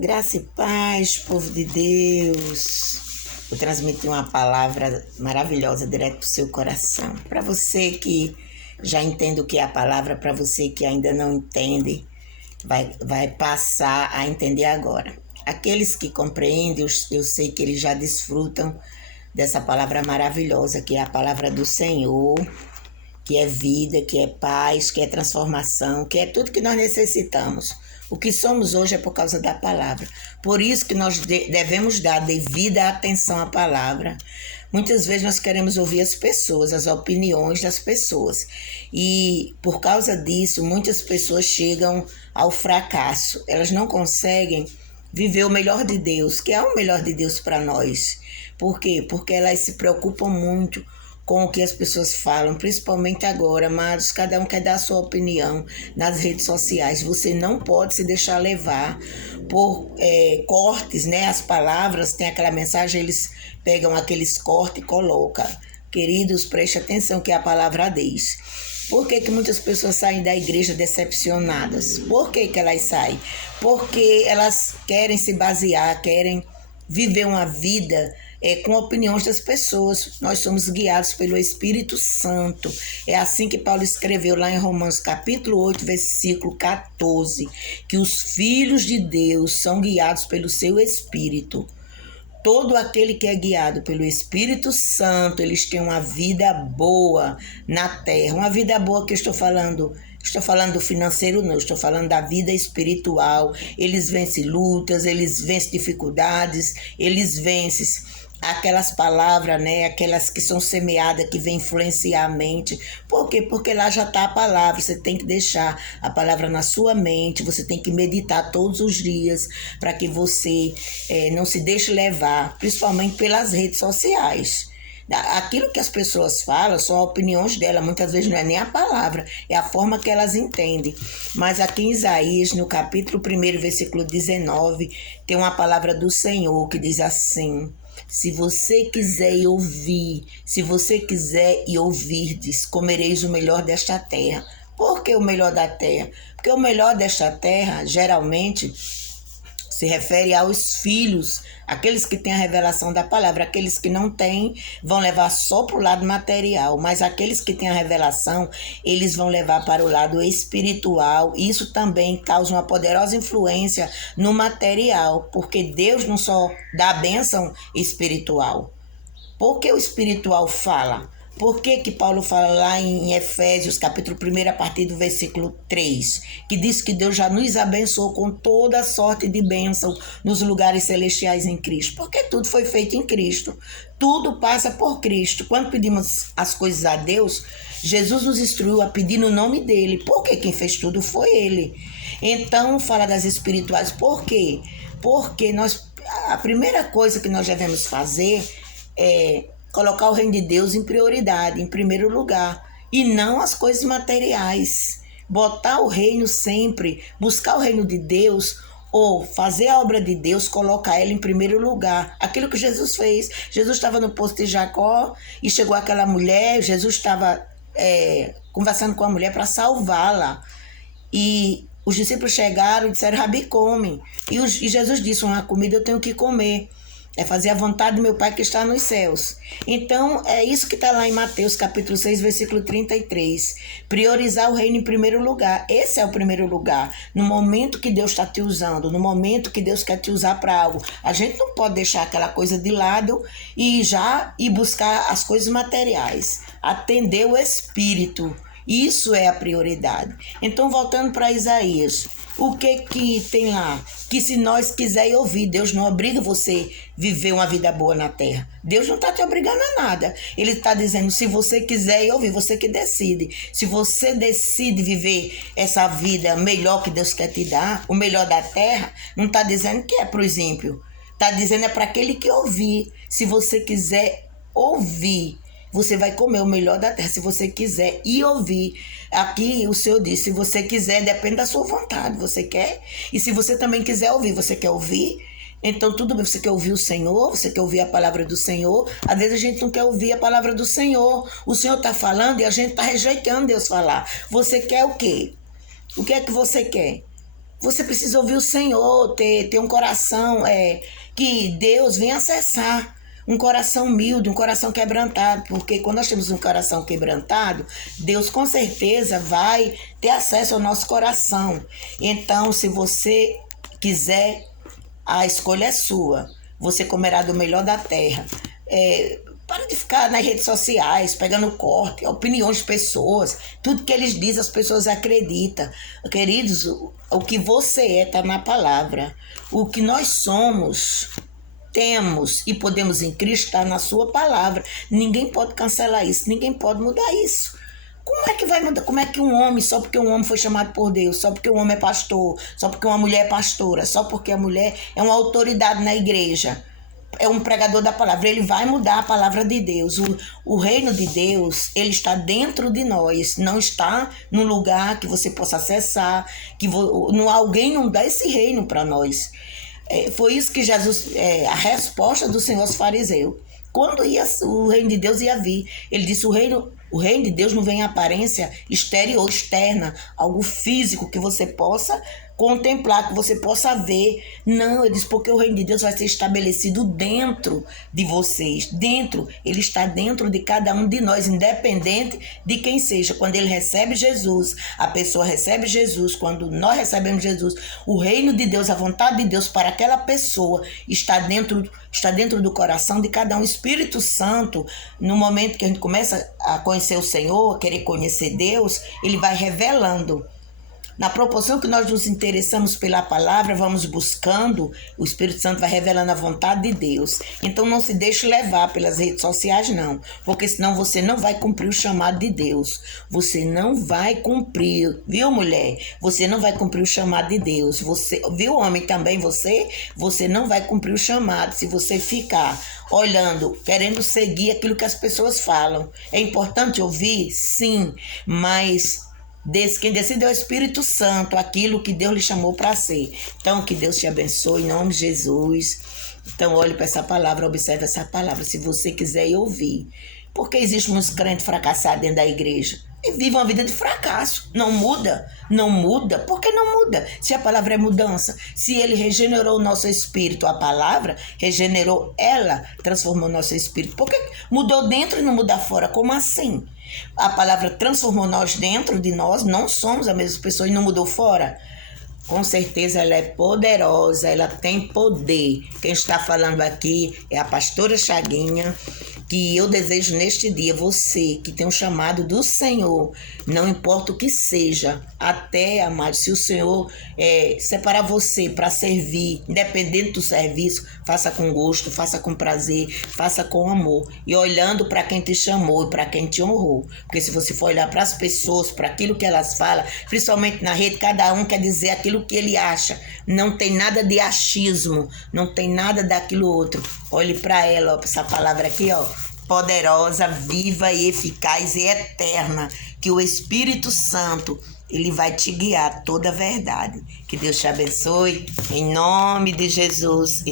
Graça e paz, povo de Deus. Vou transmitir uma palavra maravilhosa direto para o seu coração. Para você que já entende o que é a palavra, para você que ainda não entende, vai passar a entender agora. Aqueles que compreendem, eu sei que eles já desfrutam dessa palavra maravilhosa, que é a palavra do Senhor, que é vida, que é paz, que é transformação, que é tudo que nós necessitamos. O que somos hoje é por causa da palavra. Por isso que nós devemos dar devida atenção à palavra. Muitas vezes nós queremos ouvir as pessoas, as opiniões das pessoas. E por causa disso, muitas pessoas chegam ao fracasso. Elas não conseguem viver o melhor de Deus, que é o melhor de Deus para nós. Por quê? Porque elas se preocupam muito com o que as pessoas falam, principalmente agora, amados, cada um quer dar a sua opinião nas redes sociais. Você não pode se deixar levar por cortes, né? As palavras, tem aquela mensagem, eles pegam aqueles cortes e colocam. Queridos, preste atenção que a palavra diz. Por que muitas pessoas saem da igreja decepcionadas? Por que elas saem? Porque elas querem se basear, querem viver uma vida com opiniões das pessoas. Nós somos guiados pelo Espírito Santo. É assim que Paulo escreveu lá em Romanos capítulo 8, versículo 14, que os filhos de Deus são guiados pelo seu Espírito. Todo aquele que é guiado pelo Espírito Santo, eles têm uma vida boa na terra. Uma vida boa que eu estou falando do financeiro, não, estou falando da vida espiritual. Eles vencem lutas, eles vencem dificuldades, eles vencem aquelas palavras, né, aquelas que são semeadas, que vêm influenciar a mente. Por quê? Porque lá já está a palavra. Você tem que deixar a palavra na sua mente, você tem que meditar todos os dias para que você não se deixe levar, principalmente pelas redes sociais. Aquilo que as pessoas falam são opiniões delas, muitas vezes não é nem a palavra, é a forma que elas entendem. Mas aqui em Isaías, no capítulo 1, versículo 19, tem uma palavra do Senhor que diz assim: se você quiser ouvir, se você quiser e ouvirdes, comereis o melhor desta terra. Por que o melhor da terra? Porque o melhor desta terra, geralmente, se refere aos filhos, aqueles que têm a revelação da palavra. Aqueles que não têm vão levar só para o lado material, mas aqueles que têm a revelação, eles vão levar para o lado espiritual. Isso também causa uma poderosa influência no material, porque Deus não só dá a bênção espiritual. Porque o espiritual fala? Por que Paulo fala lá em Efésios, capítulo 1, a partir do versículo 3, que diz que Deus já nos abençoou com toda sorte de bênção nos lugares celestiais em Cristo? Porque tudo foi feito em Cristo. Tudo passa por Cristo. Quando pedimos as coisas a Deus, Jesus nos instruiu a pedir no nome dele. Porque quem fez tudo foi ele. Então, fala das espirituais. Por quê? Porque a primeira coisa que nós devemos fazer é colocar o reino de Deus em prioridade, em primeiro lugar, e não as coisas materiais. Botar o reino sempre, buscar o reino de Deus, ou fazer a obra de Deus, colocar ela em primeiro lugar. Aquilo que Jesus fez. Jesus estava no poço de Jacó e chegou aquela mulher. Jesus estava conversando com a mulher para salvá-la. E os discípulos chegaram e disseram: Rabi, come. E Jesus disse: uma comida eu tenho que comer. É fazer a vontade do meu Pai que está nos céus. Então, é isso que está lá em Mateus, capítulo 6, versículo 33. Priorizar o reino em primeiro lugar. Esse é o primeiro lugar. No momento que Deus está te usando, no momento que Deus quer te usar para algo, a gente não pode deixar aquela coisa de lado e ir buscar as coisas materiais. Atender o Espírito. Isso é a prioridade. Então, voltando para Isaías, o que tem lá? Que se nós quisermos ouvir, Deus não obriga você a viver uma vida boa na terra. Deus não está te obrigando a nada. Ele está dizendo, se você quiser ouvir, você que decide. Se você decide viver essa vida melhor que Deus quer te dar, o melhor da terra, não está dizendo que é para os ímpios. Está dizendo é para aquele que ouvir. Se você quiser ouvir, você vai comer o melhor da terra, se você quiser e ouvir. Aqui o Senhor diz, se você quiser, depende da sua vontade, você quer? E se você também quiser ouvir, você quer ouvir? Então tudo bem, você quer ouvir o Senhor, você quer ouvir a palavra do Senhor. Às vezes a gente não quer ouvir a palavra do Senhor. O Senhor está falando e a gente está rejeitando Deus falar. Você quer o quê? O que é que você quer? Você precisa ouvir o Senhor, ter um coração que Deus vem acessar. Um coração humilde, um coração quebrantado, porque quando nós temos um coração quebrantado, Deus com certeza vai ter acesso ao nosso coração. Então, se você quiser, a escolha é sua. Você comerá do melhor da terra. Para de ficar nas redes sociais, pegando corte, opiniões de pessoas. Tudo que eles dizem, as pessoas acreditam. Queridos, o que você está na palavra. O que nós somos, temos e podemos em Cristo está na sua palavra. Ninguém pode cancelar isso, ninguém pode mudar isso. Como é que vai mudar? Como é que um homem, só porque um homem foi chamado por Deus, só porque um homem é pastor, só porque uma mulher é pastora, só porque a mulher é uma autoridade na igreja, é um pregador da palavra, ele vai mudar a palavra de Deus. O reino de Deus, ele está dentro de nós, não está num lugar que você possa acessar, alguém não dá esse reino para nós. Foi isso que Jesus, a resposta do Senhor aos fariseus. Quando o reino de Deus ia vir, ele disse: o reino de Deus não vem em aparência exterior, externa, algo físico que você possa contemplar, que você possa ver. Não, ele diz, porque o reino de Deus vai ser estabelecido dentro de vocês. Ele está dentro de cada um de nós, independente de quem seja. Quando ele recebe Jesus, a pessoa recebe Jesus, quando nós recebemos Jesus, o reino de Deus, a vontade de Deus para aquela pessoa está dentro do coração de cada um. O Espírito Santo, no momento que a gente começa a conhecer o Senhor, a querer conhecer Deus, ele vai revelando. Na proporção que nós nos interessamos pela palavra, vamos buscando, o Espírito Santo vai revelando a vontade de Deus. Então não se deixe levar pelas redes sociais, não. Porque senão você não vai cumprir o chamado de Deus. Você não vai cumprir, viu, mulher? Você não vai cumprir o chamado de Deus. Você, viu, homem, também você não vai cumprir o chamado se você ficar olhando, querendo seguir aquilo que as pessoas falam. É importante ouvir? Sim, mas quem decide é o Espírito Santo, aquilo que Deus lhe chamou para ser. Então, que Deus te abençoe, em nome de Jesus. Então, olhe para essa palavra, observe essa palavra, se você quiser ouvir. Porque existem muitos crentes fracassados dentro da igreja e vivem uma vida de fracasso. Não muda? Não muda? Por que não muda? Se a palavra é mudança, se ele regenerou o nosso espírito, a palavra regenerou, ela transformou o nosso espírito. Por que mudou dentro e não muda fora? Como assim? A palavra transformou nós dentro de nós, não somos a mesma pessoa e não mudou fora? Com certeza ela é poderosa, ela tem poder. Quem está falando aqui é a pastora Chaguinha, que eu desejo neste dia, você que tem um chamado do Senhor, não importa o que seja, até, amado, se o Senhor separar você para servir, independente do serviço, faça com gosto, faça com prazer, faça com amor, e olhando para quem te chamou e para quem te honrou. Porque se você for olhar para as pessoas, para aquilo que elas falam, principalmente na rede, cada um quer dizer aquilo que ele acha, não tem nada de achismo, não tem nada daquilo outro. Olhe para ela, ó, essa palavra aqui, ó, poderosa, viva e eficaz e eterna, que o Espírito Santo, ele vai te guiar toda a verdade. Que Deus te abençoe, em nome de Jesus.